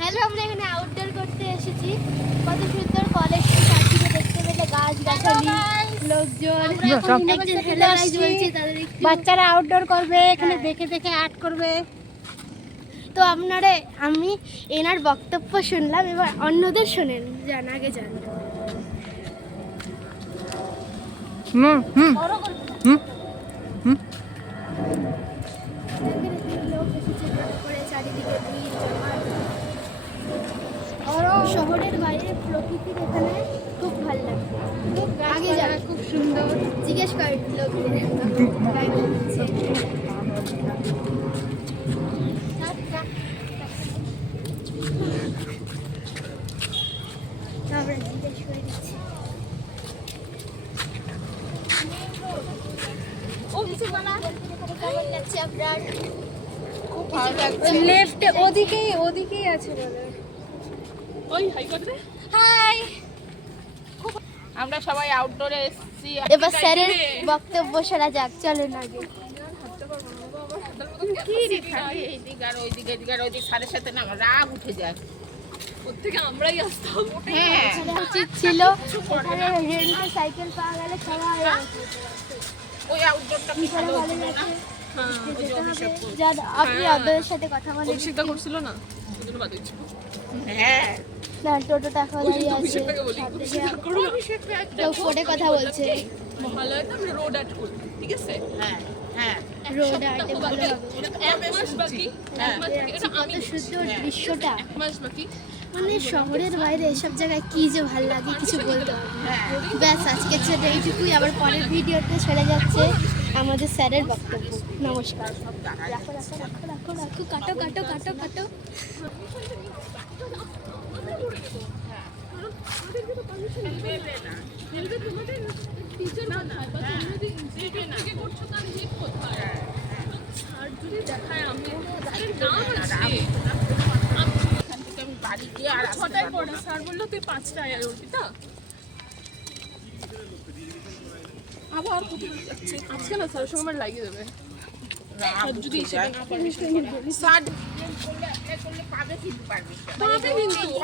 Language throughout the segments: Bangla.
হ্যালো, আমরা এখানে আউটডোর করতে এসেছি। কত সুন্দর কলেজের চারদিকে দেখতে পেলে গাছ-গাছালি, লোকজন। বাচ্চারা আউটডোর করবে, এখানে দেখে দেখে আর্ট করবে। তো আমি এনার বক্তব্য শুনলাম, এবার অন্যদের শোনেন, যান আগে যান। শহরের বাইরে প্রকৃতির এখানে খুব ভালো লাগছে। আগে যান, খুব সুন্দর। জিজ্ঞেস করেন লোকদের। আমরা জিজ্ঞেস করে দিচ্ছি। কেমন লাগছে আপনার? খুব ভালো লাগছে। লেফটে ওদিকেই আছে বলে। ওই হাই করতে হাই। আমরা সবাই আউটডোরে এসেছি। এবার স্যারের বক্তব্য শোনা যাক, চলেন আগে। কি রে খালি এইদিকে আর ওইদিকে, এদিকে আর ওইদিকে, স্যারের সাথে না আমার রাগ উঠে যায়। ওর থেকে আমরাই আসতাম। হ্যাঁ, উচিত ছিল এখানে রেন্টে সাইকেল পাওয়া গেলে সবাই ওই আউটডোরটা কি ভালো হতো না? হ্যাঁ, ওই যে অভিষেক যার আপনি ওদের সাথে কথা বলে অভিষেকটা করছিল না, ওজন্য বাদ দিচ্ছি। হ্যাঁ, না, টোটোটা এখন দাঁড়িয়ে আছে। অভিষেকটাকে বলি, অভিষেকটা কেউ ফোনে কথা বলছে। মহালয়াতে আমরা রোড আর্ট করি, ঠিক আছে? হ্যাঁ হ্যাঁ, রোড আর্টে ভালো হবে। এক মাস বাকি, এক মাস বাকি। এটা কত সুন্দর দৃশ্যটা। এক মাস বাকি। মানে শহরের বাইরে এসব জায়গায় কি যে ভালো লাগে কিছু বলতে হবে না। ব্যাস আজকের জন্য এইটুকুই। আবার পরের ভিডিওতে চলে যাচ্ছে আমাদের স্যারের বক্তব্য। নমস্কার। রাখো রাখো রাখো রাখো রাখো, কাটো কাটো কাটো কাটো। ছটায় পড়ে স্যার বললো তুই 5টায় উঠবি। তো আবার কোথায় যাচ্ছে আজকে না, স্যারের সঙ্গে আমার লাগিয়ে দেবে। যদি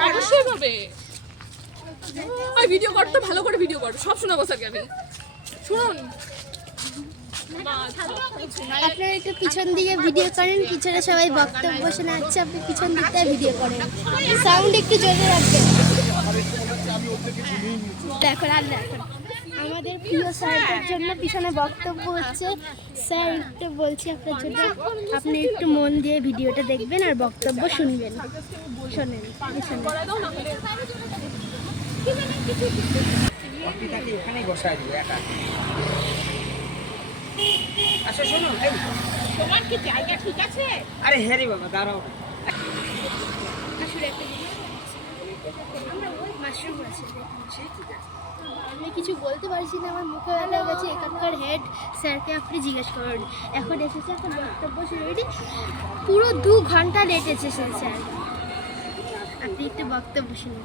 অবশ্যই পাবে। ভিডিও করতে ভালো করে ভিডিও কর, সব শোনাবো স্যারকে আমি। শুনুন, আপনারা একটু পিছন দিকে ভিডিও করেন, পিছনে সবাই বক্তব্য শোনা যাচ্ছে, আপনি পিছন দিকটায় ভিডিও করেন। সাউন্ড একটু জোরে রাখবেন। দেখুন আর দেখুন, আমাদের প্রিয় স্যারদের জন্য পিছনে বক্তব্য হচ্ছে। স্যার একটু বলছি আপনার জন্য, আপনি একটু মন দিয়ে ভিডিওটা দেখবেন আর বক্তব্য শুনবেন। শোনেন পিছনে। এখানেই বসাই দিব একা। আচ্ছা শোনো, এই তোমার কি জায়গা ঠিক আছে? আরে হ্যাঁ রে বাবা, দাঁড়াও। মাশরুম আছে, আমি কিছু বলতে পারছি না, আমার মুখে ব্যথা গেছে। এখানকার হেড স্যারকে আপনি জিজ্ঞেস করুন। এখন এসেছে, এখন বক্তব্য শুরু হয়নি, পুরো 2 ঘন্টা লেট এসেছেন স্যার। আপনি একটু বক্তব্য শুনুন।